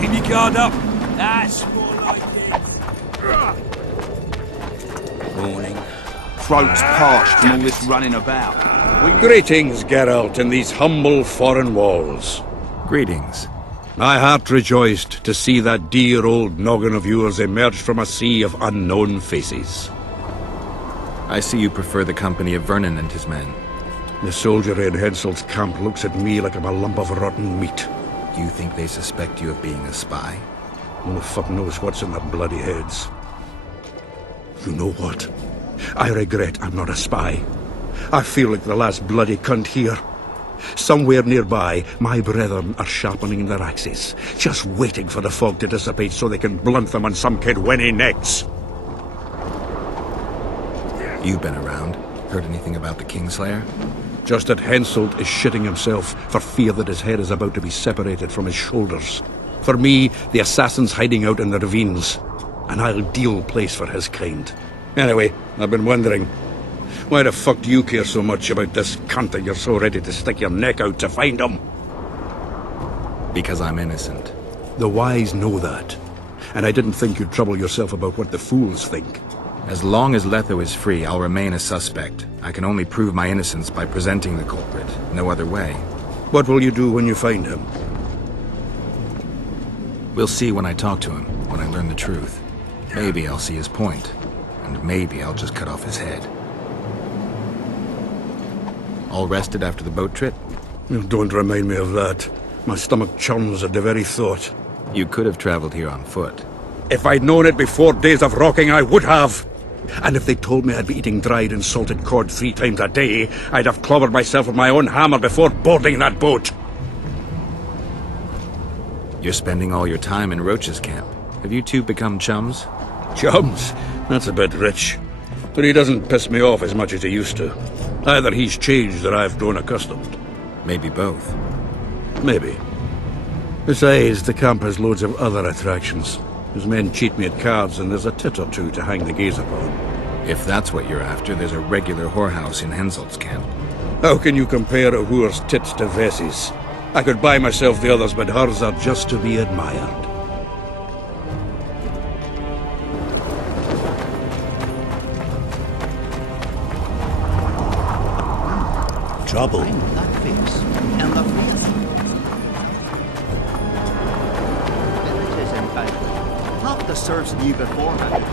Keep your guard up. That's more like it. Morning. Throats parched from all this running about. Greetings, Geralt, in these humble foreign walls. Greetings. My heart rejoiced to see that dear old noggin of yours emerge from a sea of unknown faces. I see you prefer the company of Vernon and his men. The soldiery in Henselt's camp looks at me like I'm a lump of rotten meat. You think they suspect you of being a spy? Who the fuck knows what's in their bloody heads? You know what? I regret I'm not a spy. I feel like the last bloody cunt here. Somewhere nearby, my brethren are sharpening their axes, just waiting for the fog to dissipate so they can blunt them on some kid when he necks. You've been around. Heard anything about the Kingslayer? Just that Henselt is shitting himself for fear that his head is about to be separated from his shoulders. For me, the assassin's hiding out in the ravines. An ideal place for his kind. Anyway, I've been wondering, why the fuck do you care so much about this cunt that you're so ready to stick your neck out to find him? Because I'm innocent. The wise know that. And I didn't think you'd trouble yourself about what the fools think. As long as Letho is free, I'll remain a suspect. I can only prove my innocence by presenting the culprit. No other way. What will you do when you find him? We'll see when I talk to him, when I learn the truth. Maybe I'll see his point. And maybe I'll just cut off his head. All rested after the boat trip? Don't remind me of that. My stomach churns at the very thought. You could have traveled here on foot. If I'd known it before days of rocking, I would have. And if they told me I'd be eating dried and salted cod 3 times a day, I'd have clobbered myself with my own hammer before boarding that boat. You're spending all your time in Roach's camp. Have you two become chums? Chums? That's a bit rich. But he doesn't piss me off as much as he used to. Either he's changed or I've grown accustomed. Maybe both. Maybe. Besides, the camp has loads of other attractions. His men cheat me at cards, and there's a tit or two to hang the gaze upon. If that's what you're after, there's a regular whorehouse in Henselt's camp. How can you compare a whore's tits to Vessi's? I could buy myself the others, but hers are just to be admired. Trouble. That face and the face. Villages in fact. Half the serfs knew beforehand.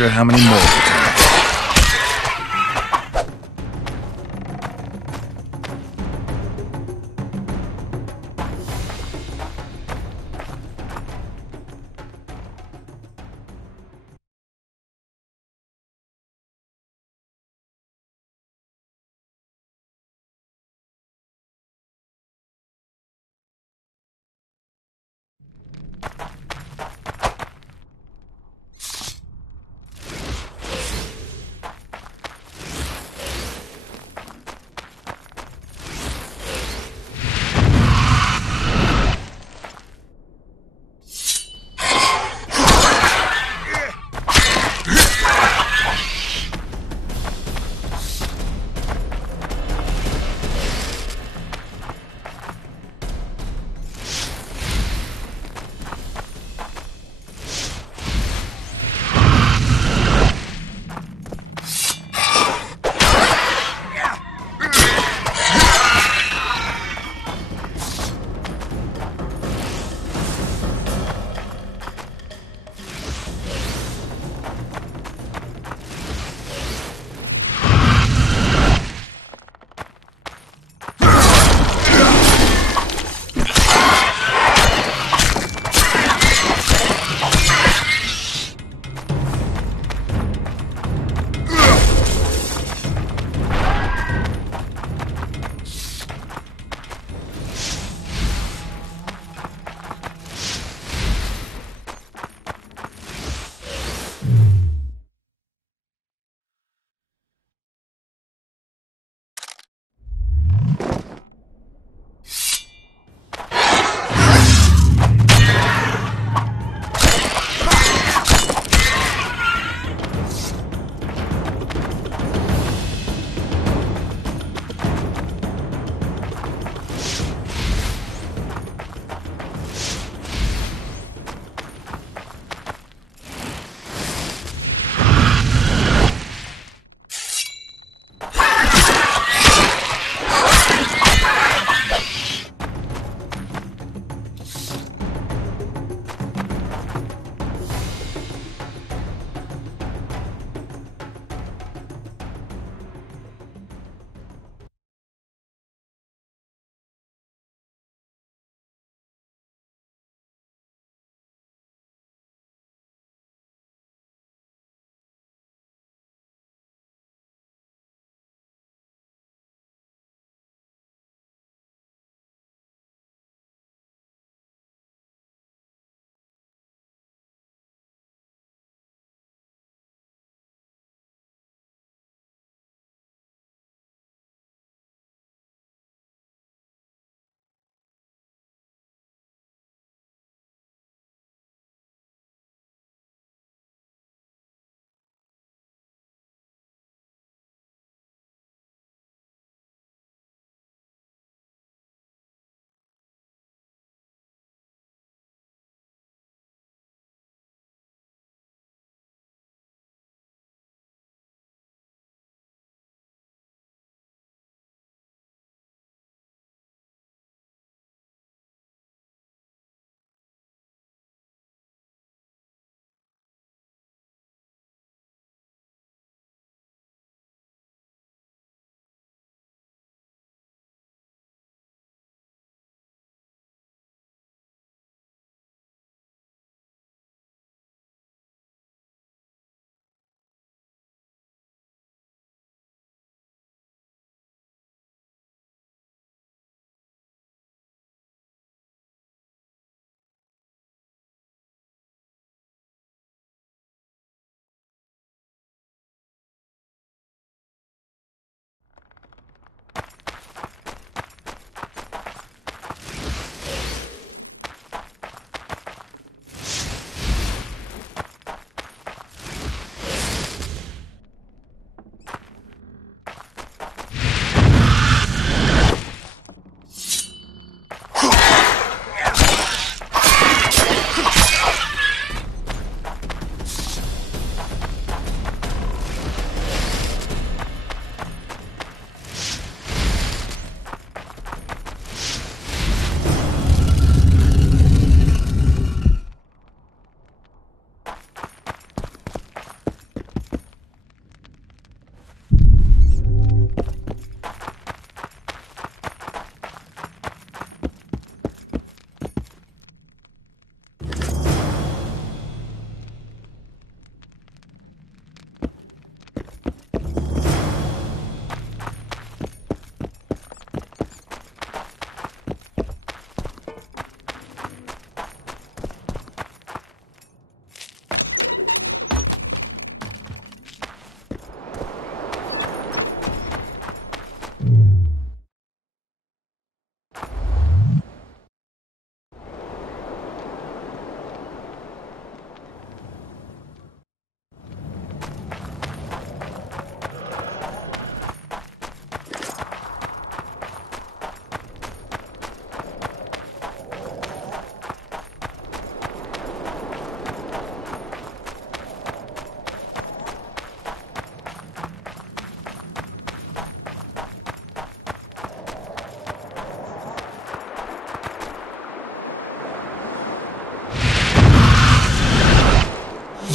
wonder how many more to tell.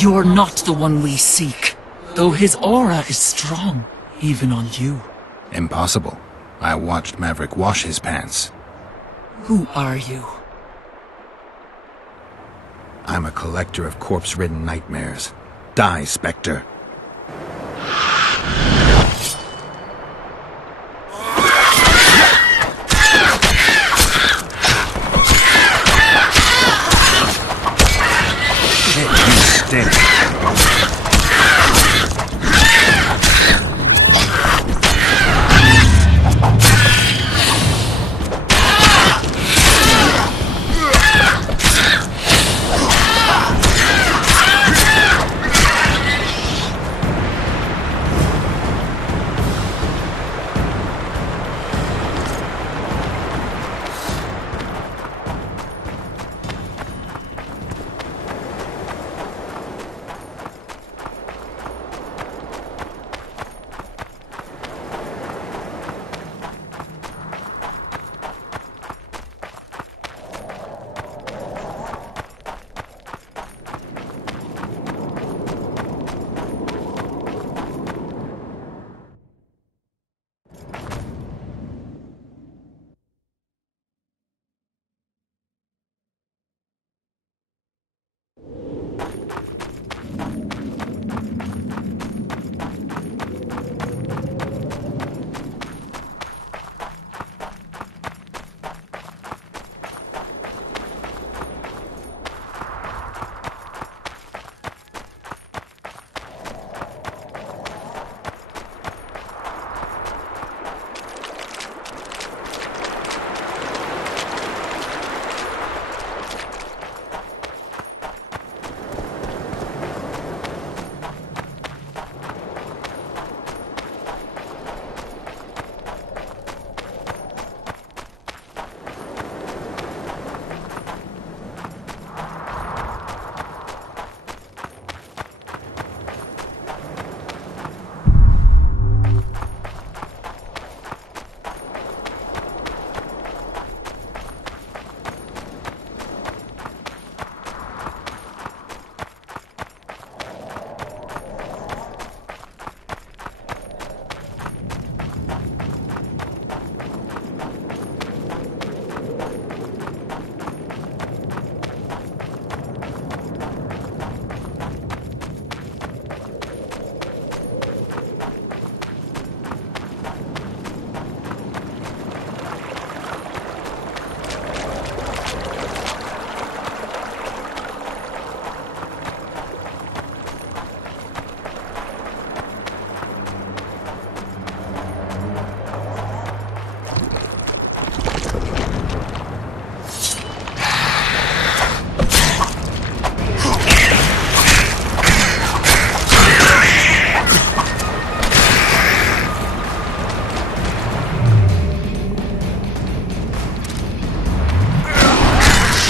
You're not the one we seek, though his aura is strong, even on you. Impossible. I watched Maverick wash his pants. Who are you? I'm a collector of corpse-ridden nightmares. Die, Spectre. Shit, you stink.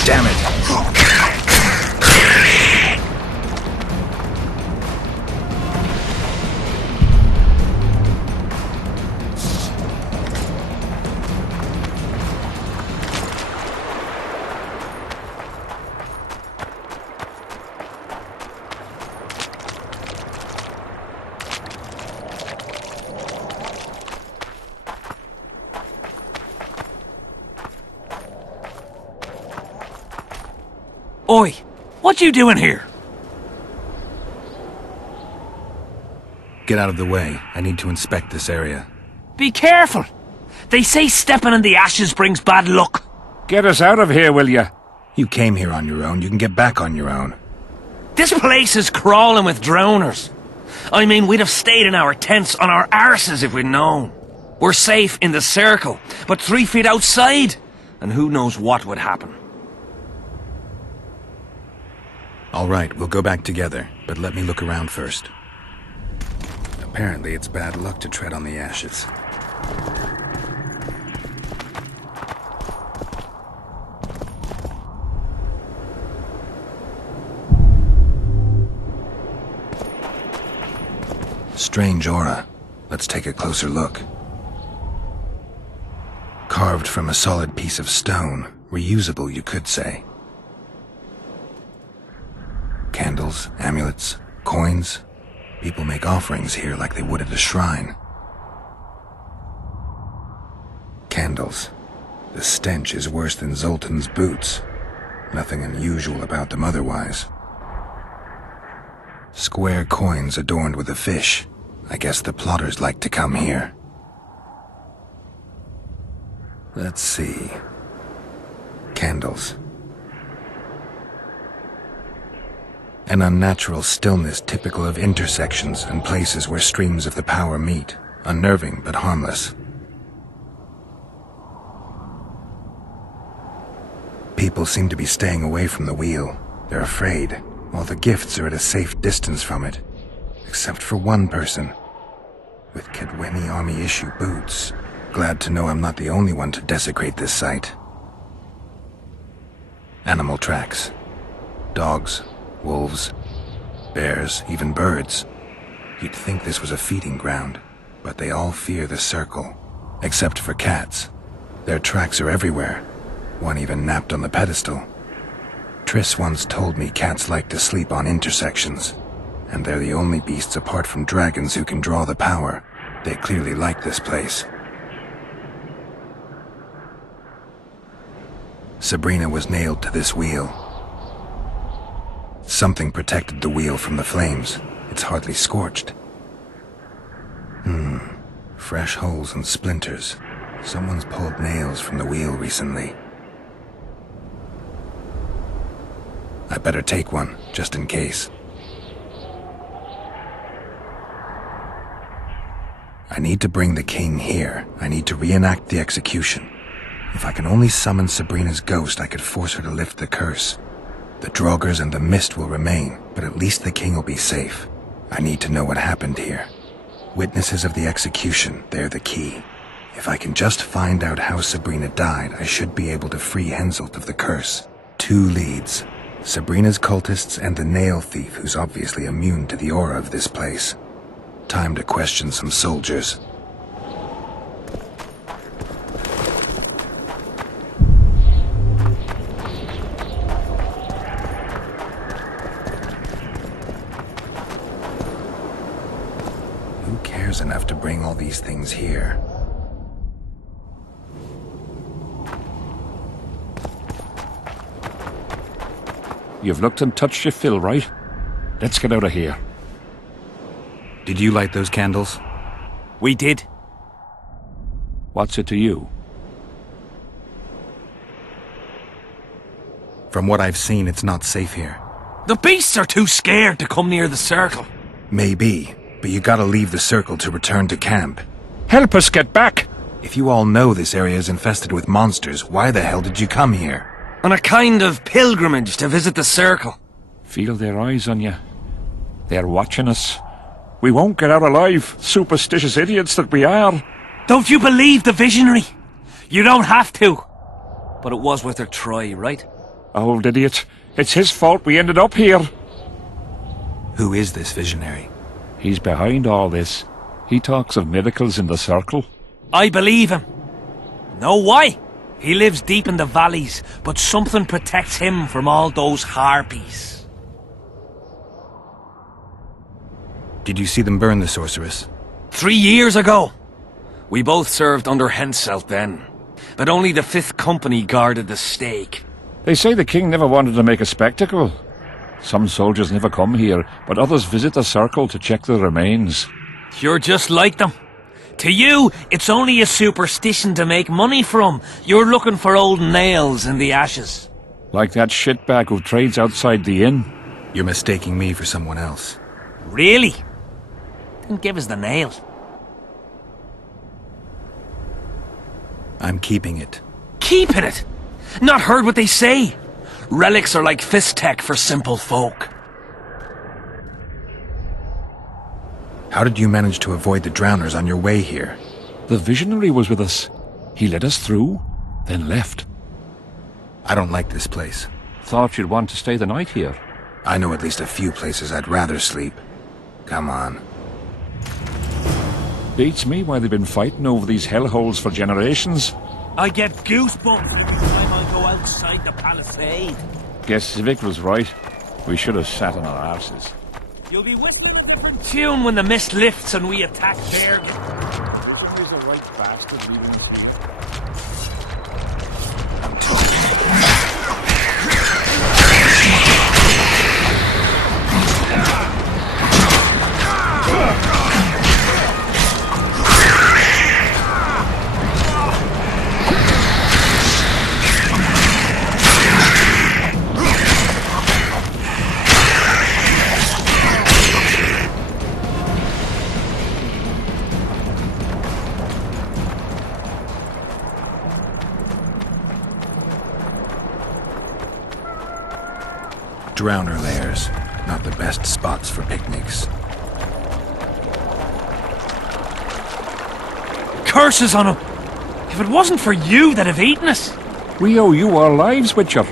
Damn it! Oi! What you doing here? Get out of the way. I need to inspect this area. Be careful! They say stepping in the ashes brings bad luck. Get us out of here, will ya? You came here on your own. You can get back on your own. This place is crawling with drowners. I mean, we'd have stayed in our tents on our arses if we'd known. We're safe in the circle, but 3 feet outside, and who knows what would happen. All right, we'll go back together, but let me look around first. Apparently, it's bad luck to tread on the ashes. Strange aura. Let's take a closer look. Carved from a solid piece of stone. Reusable, you could say. Candle Candles, amulets, coins. People make offerings here like they would at a shrine. Candles. The stench is worse than Zoltan's boots. Nothing unusual about them otherwise. Square coins adorned with a fish. I guess the plotters like to come here. Let's see. Candles. An unnatural stillness typical of intersections and places where streams of the power meet. Unnerving but harmless. People seem to be staying away from the wheel. They're afraid, while the gifts are at a safe distance from it. Except for one person. With Kedweni Army-issue boots. Glad to know I'm not the only one to desecrate this site. Animal tracks. Dogs, wolves, bears, even birds. You'd think this was a feeding ground, but they all fear the circle. Except for cats. Their tracks are everywhere. One even napped on the pedestal. Triss once told me cats like to sleep on intersections, and they're the only beasts apart from dragons who can draw the power. They clearly like this place. Sabrina was nailed to this wheel. Something protected the wheel from the flames. It's hardly scorched. Fresh holes and splinters. Someone's pulled nails from the wheel recently. I better take one, just in case. I need to bring the king here. I need to reenact the execution. If I can only summon Sabrina's ghost, I could force her to lift the curse. The Draugrs and the mist will remain, but at least the king will be safe. I need to know what happened here. Witnesses of the execution, they're the key. If I can just find out how Sabrina died, I should be able to free Henselt of the curse. 2 leads. Sabrina's cultists and the nail thief who's obviously immune to the aura of this place. Time to question some soldiers. Who cares enough to bring all these things here? You've looked and touched your fill, right? Let's get out of here. Did you light those candles? We did. What's it to you? From what I've seen, it's not safe here. The beasts are too scared to come near the circle. Maybe, but you gotta leave the circle to return to camp. Help us get back! If you all know this area is infested with monsters, why the hell did you come here? On a kind of pilgrimage to visit the circle. Feel their eyes on you. They're watching us. We won't get out alive, superstitious idiots that we are. Don't you believe the visionary? You don't have to. But it was worth a try, right? Old idiot. It's his fault we ended up here. Who is this visionary? He's behind all this. He talks of miracles in the circle. I believe him. Know why? He lives deep in the valleys, but something protects him from all those harpies. Did you see them burn the sorceress? 3 years ago. We both served under Henselt then, but only the 5th Company guarded the stake. They say the king never wanted to make a spectacle. Some soldiers never come here, but others visit the circle to check the remains. You're just like them. To you, it's only a superstition to make money from. You're looking for old nails in the ashes. Like that shitbag who trades outside the inn. You're mistaking me for someone else. Really? Then give us the nail. I'm keeping it. Keeping it? Not heard what they say. Relics are like fist tech for simple folk. How did you manage to avoid the drowners on your way here? The visionary was with us. He led us through, then left. I don't like this place. Thought you'd want to stay the night here. I know at least a few places I'd rather sleep. Come on. Beats me why they've been fighting over these hellholes for generations. I get goosebumps every time I go outside the palisade. Guess Civic was right. We should have sat on our arses. You'll be whistling a different tune when the mist lifts and we attack Bergen. Which is a right bastard leaving us here? Drowner lairs, not the best spots for picnics. Curses on him! If it wasn't for you that have eaten us! We owe you our lives, Witcher.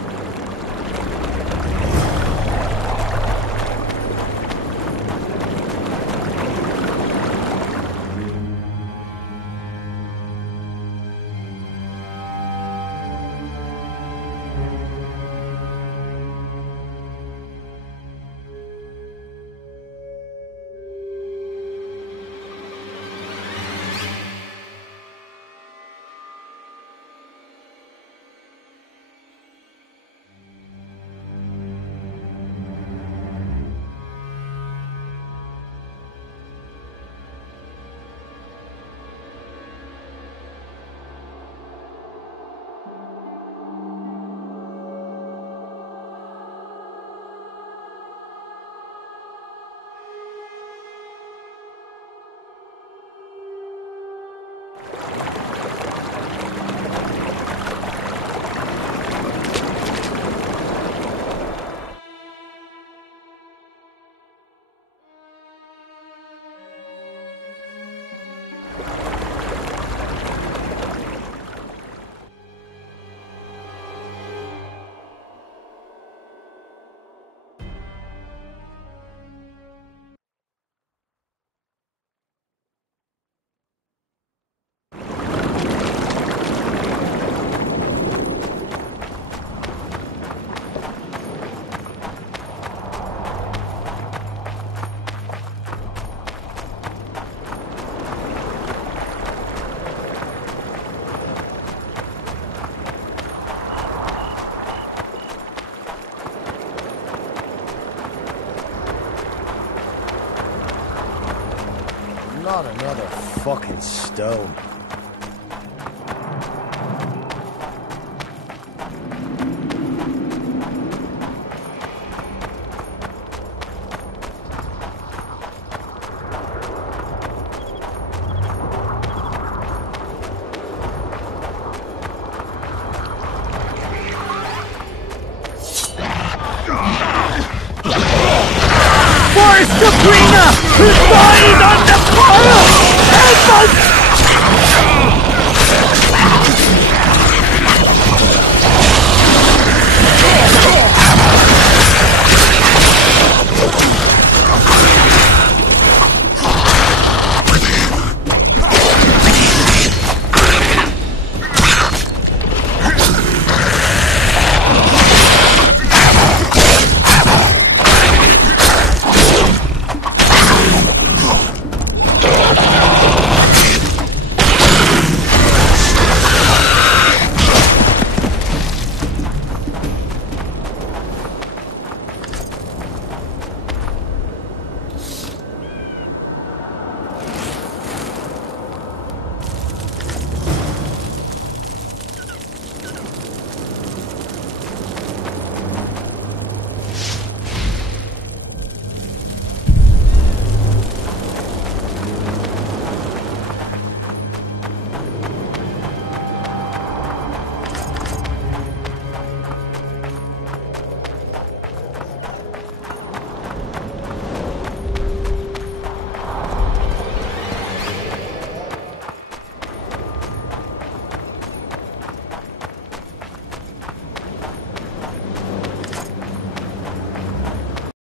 Not another fucking stone. For Sabrina, who died